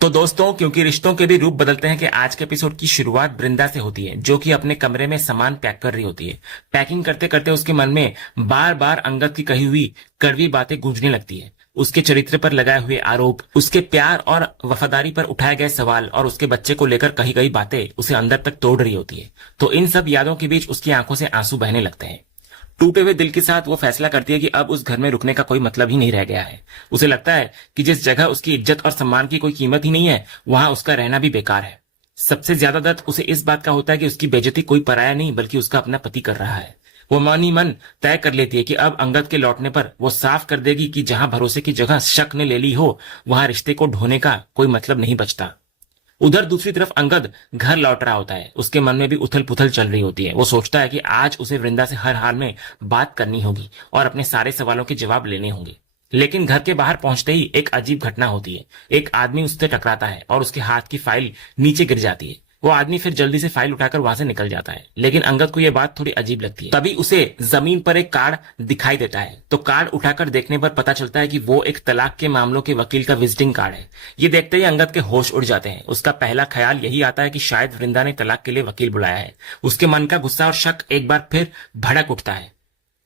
तो दोस्तों, क्योंकि रिश्तों के भी रूप बदलते हैं कि आज के एपिसोड की शुरुआत वृंदा से होती है, जो कि अपने कमरे में सामान पैक कर रही होती है। पैकिंग करते करते उसके मन में बार बार अंगद की कही हुई कड़वी बातें गूंजने लगती है। उसके चरित्र पर लगाए हुए आरोप, उसके प्यार और वफादारी पर उठाए गए सवाल और उसके बच्चे को लेकर कही गई बातें उसे अंदर तक तोड़ रही होती है। तो इन सब यादों के बीच उसकी आंखों से आंसू बहने लगते हैं। टूटे हुए दिल के साथ वो फैसला करती है कि अब उस घर में रुकने का कोई मतलब ही नहीं रह गया है। उसे लगता है कि जिस जगह उसकी इज्जत और सम्मान की कोई कीमत ही नहीं है, वहां उसका रहना भी बेकार है। सबसे ज्यादा दर्द उसे इस बात का होता है कि उसकी बेइज्जती कोई पराया नहीं बल्कि उसका अपना पति कर रहा है। वो मन ही मन तय कर लेती है कि अब अंगद के लौटने पर वो साफ कर देगी कि जहां भरोसे की जगह शक ने ले ली हो, वहां रिश्ते को ढोने का कोई मतलब नहीं बचता। उधर दूसरी तरफ अंगद घर लौट रहा होता है। उसके मन में भी उथल पुथल चल रही होती है। वो सोचता है कि आज उसे वृंदा से हर हाल में बात करनी होगी और अपने सारे सवालों के जवाब लेने होंगे। लेकिन घर के बाहर पहुंचते ही एक अजीब घटना होती है। एक आदमी उससे टकराता है और उसके हाथ की फाइल नीचे गिर जाती है। वो आदमी फिर जल्दी से फाइल उठाकर वहां से निकल जाता है, लेकिन अंगद को यह बात थोड़ी अजीब लगती है। तभी उसे जमीन पर एक कार्ड दिखाई देता है। तो कार्ड उठाकर देखने पर पता चलता है कि वो एक तलाक के मामलों के वकील का विजिटिंग कार्ड है। ये देखते ही अंगद के होश उड़ जाते हैं। उसका पहला ख्याल यही आता है कि शायद वृंदा ने तलाक के लिए वकील बुलाया है। उसके मन का गुस्सा और शक एक बार फिर भड़क उठता है।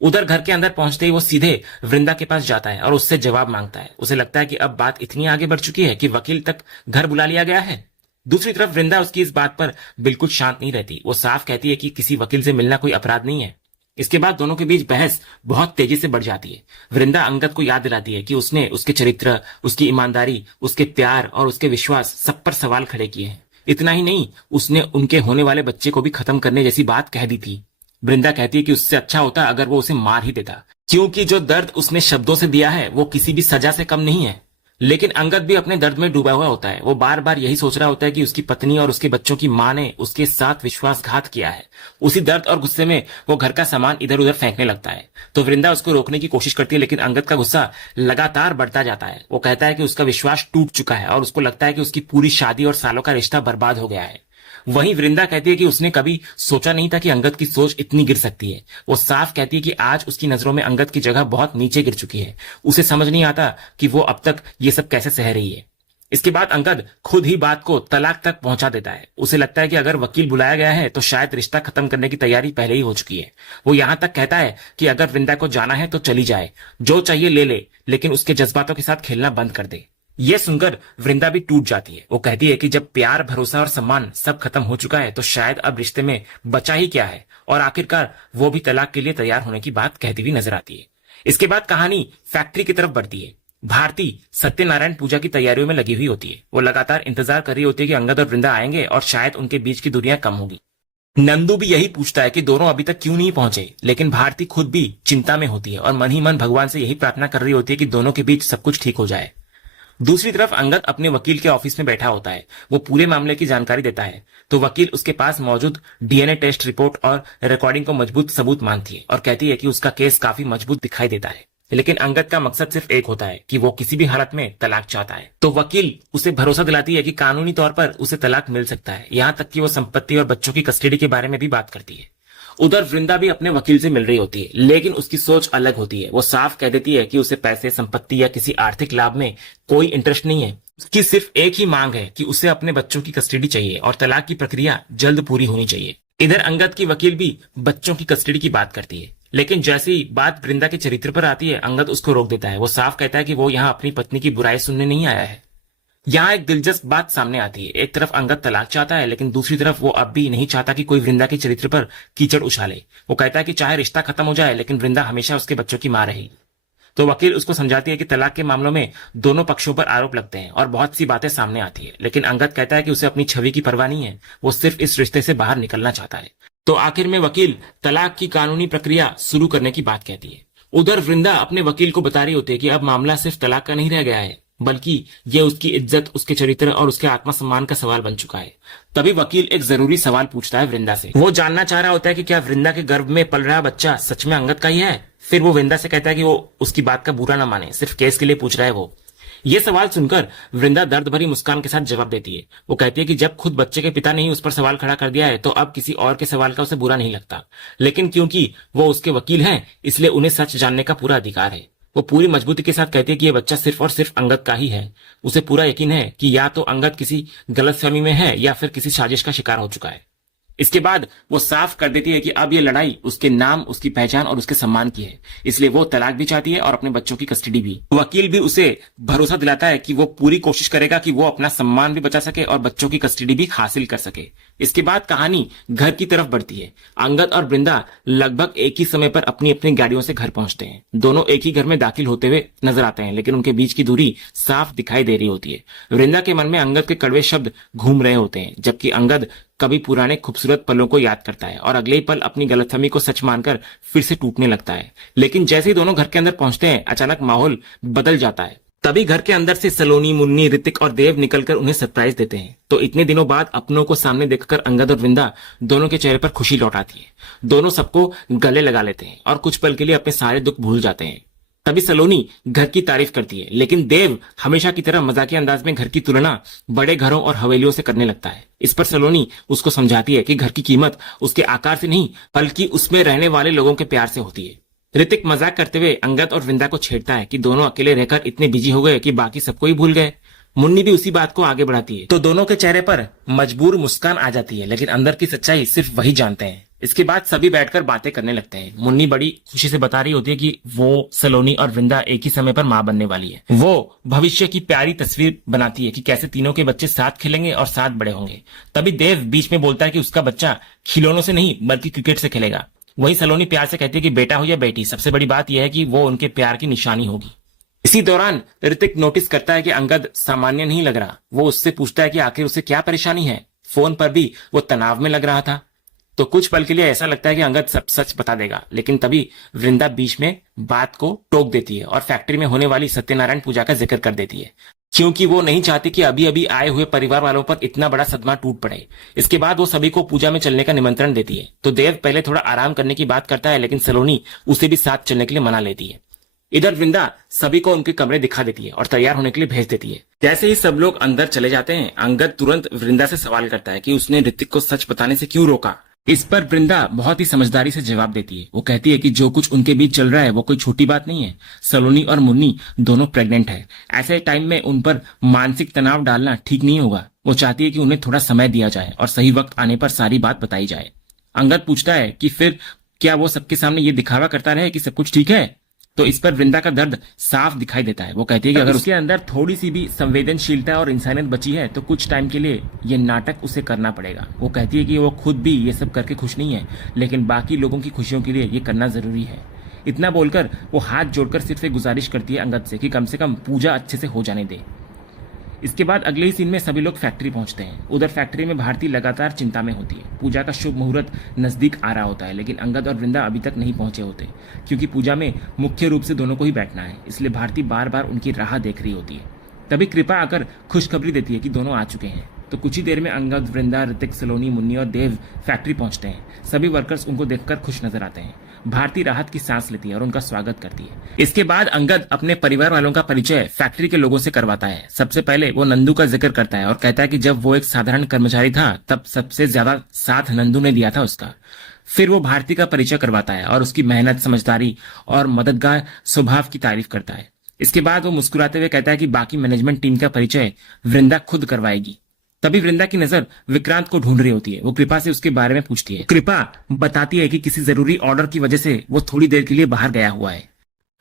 उधर घर के अंदर पहुंचते ही वो सीधे वृंदा के पास जाता है और उससे जवाब मांगता है। उसे लगता है कि अब बात इतनी आगे बढ़ चुकी है कि वकील तक घर बुला लिया गया है। दूसरी तरफ वृंदा उसकी इस बात पर बिल्कुल शांत नहीं रहती। वो साफ कहती है कि किसी वकील से मिलना कोई अपराध नहीं है। इसके बाद दोनों के बीच बहस बहुत तेजी से बढ़ जाती है। वृंदा अंगद को याद दिलाती है कि उसने उसके चरित्र, उसकी ईमानदारी, उसके प्यार और उसके विश्वास सब पर सवाल खड़े किए हैं। इतना ही नहीं, उसने उनके होने वाले बच्चे को भी खत्म करने जैसी बात कह दी थी। वृंदा कहती है कि उससे अच्छा होता अगर वो उसे मार ही देता, क्योंकि जो दर्द उसने शब्दों से दिया है वो किसी भी सजा से कम नहीं है। लेकिन अंगद भी अपने दर्द में डूबा हुआ होता है। वो बार बार यही सोच रहा होता है कि उसकी पत्नी और उसके बच्चों की मां ने उसके साथ विश्वासघात किया है। उसी दर्द और गुस्से में वो घर का सामान इधर उधर फेंकने लगता है। तो वृंदा उसको रोकने की कोशिश करती है, लेकिन अंगद का गुस्सा लगातार बढ़ता जाता है। वो कहता है कि उसका विश्वास टूट चुका है और उसको लगता है कि उसकी पूरी शादी और सालों का रिश्ता बर्बाद हो गया है। वहीं वृंदा कहती है कि उसने कभी सोचा नहीं था कि अंगद की सोच इतनी गिर सकती है। वो साफ कहती है कि आज उसकी नजरों में अंगद की जगह बहुत नीचे गिर चुकी है। उसे समझ नहीं आता कि वो अब तक ये सब कैसे सह रही है। इसके बाद अंगद खुद ही बात को तलाक तक पहुंचा देता है। उसे लगता है कि अगर वकील बुलाया गया है तो शायद रिश्ता खत्म करने की तैयारी पहले ही हो चुकी है। वो यहां तक कहता है कि अगर वृंदा को जाना है तो चली जाए, जो चाहिए ले ले, लेकिन उसके जज्बातों के साथ खेलना बंद कर दे। यह सुनकर वृंदा भी टूट जाती है। वो कहती है कि जब प्यार, भरोसा और सम्मान सब खत्म हो चुका है तो शायद अब रिश्ते में बचा ही क्या है, और आखिरकार वो भी तलाक के लिए तैयार होने की बात कहती हुई नजर आती है। इसके बाद कहानी फैक्ट्री की तरफ बढ़ती है। भारती सत्यनारायण पूजा की तैयारियों में लगी हुई होती है। वो लगातार इंतजार कर रही होती है कि अंगद और वृंदा आएंगे और शायद उनके बीच की दूरियां कम होगी। नंदू भी यही पूछता है कि दोनों अभी तक क्यों नहीं पहुंचे, लेकिन भारती खुद भी चिंता में होती है और मन ही मन भगवान से यही प्रार्थना कर रही होती है कि दोनों के बीच सब कुछ ठीक हो जाए। दूसरी तरफ अंगद अपने वकील के ऑफिस में बैठा होता है। वो पूरे मामले की जानकारी देता है तो वकील उसके पास मौजूद डीएनए टेस्ट रिपोर्ट और रिकॉर्डिंग को मजबूत सबूत मानती है और कहती है कि उसका केस काफी मजबूत दिखाई देता है। लेकिन अंगद का मकसद सिर्फ एक होता है कि वो किसी भी हालत में तलाक चाहता है। तो वकील उसे भरोसा दिलाती है कि कानूनी तौर पर उसे तलाक मिल सकता है। यहाँ तक कि वो संपत्ति और बच्चों की कस्टडी के बारे में भी बात करती है। उधर वृंदा भी अपने वकील से मिल रही होती है, लेकिन उसकी सोच अलग होती है। वो साफ कह देती है कि उसे पैसे, संपत्ति या किसी आर्थिक लाभ में कोई इंटरेस्ट नहीं है। उसकी सिर्फ एक ही मांग है कि उसे अपने बच्चों की कस्टडी चाहिए और तलाक की प्रक्रिया जल्द पूरी होनी चाहिए। इधर अंगद की वकील भी बच्चों की कस्टडी की बात करती है, लेकिन जैसे ही बात वृंदा के चरित्र पर आती है, अंगद उसको रोक देता है। वो साफ कहता है कि वो यहाँ अपनी पत्नी की बुराई सुनने नहीं आया है। यहाँ एक दिलचस्प बात सामने आती है। एक तरफ अंगद तलाक चाहता है, लेकिन दूसरी तरफ वो अब भी नहीं चाहता कि कोई वृंदा के चरित्र पर कीचड़ उछाले। वो कहता है कि चाहे रिश्ता खत्म हो जाए, लेकिन वृंदा हमेशा उसके बच्चों की मां रहेगी। तो वकील उसको समझाती है कि तलाक के मामलों में दोनों पक्षों पर आरोप लगते हैं और बहुत सी बातें सामने आती है, लेकिन अंगद कहता है कि उसे अपनी छवि की परवाह नहीं है। वो सिर्फ इस रिश्ते से बाहर निकलना चाहता है। तो आखिर में वकील तलाक की कानूनी प्रक्रिया शुरू करने की बात कहती है। उधर वृंदा अपने वकील को बता रही होती है कि अब मामला सिर्फ तलाक का नहीं रह गया है, बल्कि ये उसकी इज्जत, उसके चरित्र और उसके आत्मसम्मान का सवाल बन चुका है। तभी वकील एक जरूरी सवाल पूछता है वृंदा से। वो जानना चाह रहा होता है कि क्या वृंदा के गर्भ में पल रहा बच्चा सच में अंगद का ही है। फिर वो वृंदा से कहता है कि वो उसकी बात का बुरा ना माने, सिर्फ केस के लिए पूछ रहा है वो। ये सवाल सुनकर वृंदा दर्द भरी मुस्कान के साथ जवाब देती है। वो कहती है कि जब खुद बच्चे के पिता ने ही उस पर सवाल खड़ा कर दिया है तो अब किसी और के सवाल का उसे बुरा नहीं लगता। लेकिन क्योंकि वो उसके वकील हैं, इसलिए उन्हें सच जानने का पूरा अधिकार है। वो पूरी मजबूती के साथ कहती है कि ये बच्चा सिर्फ और सिर्फ अंगद का ही है। उसे पूरा यकीन है कि या तो अंगद किसी गलतफहमी में है या फिर किसी साजिश का शिकार हो चुका है। इसके बाद वो साफ कर देती है कि अब ये लड़ाई उसके नाम, उसकी पहचान और उसके सम्मान की है, इसलिए वो तलाक भी चाहती है और अपने बच्चों की कस्टडी भी। वकील भी उसे भरोसा दिलाता है कि वो पूरी कोशिश करेगा कि वो अपना सम्मान भी बचा सके और बच्चों की कस्टडी भी हासिल कर सके। इसके बाद कहानी घर की तरफ बढ़ती है। अंगद और वृंदा लगभग एक ही समय पर अपनी अपनी गाड़ियों से घर पहुंचते हैं। दोनों एक ही घर में दाखिल होते हुए नजर आते हैं, लेकिन उनके बीच की दूरी साफ दिखाई दे रही होती है। वृंदा के मन में अंगद के कड़वे शब्द घूम रहे होते हैं, जबकि अंगद कभी पुराने खूबसूरत पलों को याद करता है और अगले ही पल अपनी गलतफहमी को सच मानकर फिर से टूटने लगता है। लेकिन जैसे ही दोनों घर के अंदर पहुंचते हैं, अचानक माहौल बदल जाता है। तभी घर के अंदर से सलोनी, मुन्नी, ऋतिक और देव निकलकर उन्हें सरप्राइज देते हैं। तो इतने दिनों बाद अपनों को सामने देखकर अंगद और वृंदा दोनों के चेहरे पर खुशी लौट आती है। दोनों सबको गले लगा लेते हैं और कुछ पल के लिए अपने सारे दुख भूल जाते हैं। तभी सलोनी घर की तारीफ करती है, लेकिन देव हमेशा की तरह मजाकिया अंदाज में घर की तुलना बड़े घरों और हवेलियों से करने लगता है। इस पर सलोनी उसको समझाती है कि घर की कीमत उसके आकार से नहीं, बल्कि उसमें रहने वाले लोगों के प्यार से होती है। ऋतिक मजाक करते हुए अंगद और वृंदा को छेड़ता है कि दोनों अकेले रहकर इतने बिजी हो गए कि बाकी सबको ही भूल गए। मुन्नी भी उसी बात को आगे बढ़ाती है, तो दोनों के चेहरे पर मजबूर मुस्कान आ जाती है, लेकिन अंदर की सच्चाई सिर्फ वही जानते हैं। इसके बाद सभी बैठकर बातें करने लगते हैं। मुन्नी बड़ी खुशी से बता रही होती है कि वो, सलोनी और वृंदा एक ही समय पर मां बनने वाली है। वो भविष्य की प्यारी तस्वीर बनाती है कि कैसे तीनों के बच्चे साथ खेलेंगे और साथ बड़े होंगे। तभी देव बीच में बोलता है कि उसका बच्चा खिलौनों से नहीं बल्कि क्रिकेट से खेलेगा। वही सलोनी प्यार से कहती है कि बेटा हो या बेटी, सबसे बड़ी बात यह है कि वो उनके प्यार की निशानी होगी। इसी दौरान ऋतिक नोटिस करता है कि अंगद सामान्य नहीं लग रहा। वो उससे पूछता है कि आखिर उसे क्या परेशानी है। फोन पर भी वो तनाव में लग रहा था। तो कुछ पल के लिए ऐसा लगता है कि अंगद सब सच बता देगा, लेकिन तभी वृंदा बीच में बात को टोक देती है और फैक्ट्री में होने वाली सत्यनारायण पूजा का जिक्र कर देती है, क्योंकि वो नहीं चाहती कि अभी अभी आए हुए परिवार वालों पर इतना बड़ा सदमा टूट पड़े। इसके बाद वो सभी को पूजा में चलने का निमंत्रण देती है। तो देव पहले थोड़ा आराम करने की बात करता है, लेकिन सलोनी उसे भी साथ चलने के लिए मना लेती है। इधर वृंदा सभी को उनके कमरे दिखा देती है और तैयार होने के लिए भेज देती है। जैसे ही सब लोग अंदर चले जाते हैं, अंगद तुरंत वृंदा से सवाल करता है कि उसने ऋतिक को सच बताने से क्यों रोका। इस पर वृंदा बहुत ही समझदारी से जवाब देती है। वो कहती है कि जो कुछ उनके बीच चल रहा है वो कोई छोटी बात नहीं है। सलोनी और मुन्नी दोनों प्रेग्नेंट है। ऐसे टाइम में उन पर मानसिक तनाव डालना ठीक नहीं होगा। वो चाहती है कि उन्हें थोड़ा समय दिया जाए और सही वक्त आने पर सारी बात बताई जाए। अंगद पूछता है कि फिर क्या वो सबके सामने ये दिखावा करता रहे कि सब कुछ ठीक है। तो इस पर वृंदा का दर्द साफ दिखाई देता है। वो कहती है कि अगर उसके अंदर थोड़ी सी भी संवेदनशीलता और इंसानियत बची है तो कुछ टाइम के लिए ये नाटक उसे करना पड़ेगा। वो कहती है कि वो खुद भी ये सब करके खुश नहीं है, लेकिन बाकी लोगों की खुशियों के लिए ये करना जरूरी है। इतना बोलकर वो हाथ जोड़कर सिर्फ एक गुजारिश करती है अंगद से कि कम से कम पूजा अच्छे से हो जाने दे। इसके बाद अगले ही सीन में सभी लोग फैक्ट्री पहुंचते हैं। उधर फैक्ट्री में भारती लगातार चिंता में होती है। पूजा का शुभ मुहूर्त नजदीक आ रहा होता है, लेकिन अंगद और वृंदा अभी तक नहीं पहुंचे होते, क्योंकि पूजा में मुख्य रूप से दोनों को ही बैठना है। इसलिए भारती बार बार उनकी राह देख रही होती है। तभी कृपा आकर खुशखबरी देती है कि दोनों आ चुके हैं। तो कुछ ही देर में अंगद, वृंदा, ऋतिक, सलोनी, मुन्नी और देव फैक्ट्री पहुंचते हैं। सभी वर्कर्स उनको देखकर खुश नजर आते हैं। भारती राहत की सांस लेती है और उनका स्वागत करती है। इसके बाद अंगद अपने परिवार वालों का परिचय फैक्ट्री के लोगों से करवाता है। सबसे पहले वो नंदू का जिक्र करता है और कहता है कि जब वो एक साधारण कर्मचारी था तब सबसे ज्यादा साथ नंदू ने दिया था उसका। फिर वो भारती का परिचय करवाता है और उसकी मेहनत, समझदारी और मददगार स्वभाव की तारीफ करता है। इसके बाद वो मुस्कुराते हुए कहता है कि बाकी मैनेजमेंट टीम का परिचय वृंदा खुद करवाएगी। तभी वृंदा की नजर विक्रांत को ढूंढ रही होती है। वो कृपा से उसके बारे में पूछती है। कृपा बताती है कि किसी जरूरी ऑर्डर की वजह से वो थोड़ी देर के लिए बाहर गया हुआ है।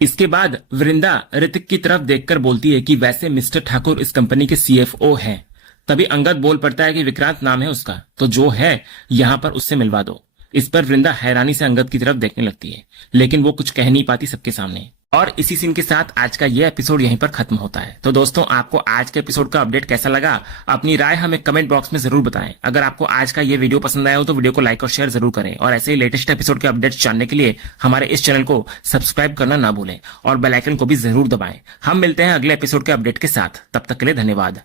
इसके बाद वृंदा ऋतिक की तरफ देखकर बोलती है कि वैसे मिस्टर ठाकुर इस कंपनी के CFO हैं। तभी अंगद बोल पड़ता है कि विक्रांत नाम है उसका, तो जो है यहाँ पर उससे मिलवा दो। इस पर वृंदा हैरानी से अंगद की तरफ देखने लगती है, लेकिन वो कुछ कह नहीं पाती सबके सामने। और इसी सीन के साथ आज का ये एपिसोड यहीं पर खत्म होता है। तो दोस्तों, आपको आज के एपिसोड का अपडेट कैसा लगा, अपनी राय हमें कमेंट बॉक्स में जरूर बताएं। अगर आपको आज का ये वीडियो पसंद आया हो तो वीडियो को लाइक और शेयर जरूर करें, और ऐसे ही लेटेस्ट एपिसोड के अपडेट्स जानने के लिए हमारे इस चैनल को सब्सक्राइब करना ना भूलें और बेल आइकन को भी जरूर दबाएं। हम मिलते हैं अगले एपिसोड के अपडेट के साथ। तब तक के लिए धन्यवाद।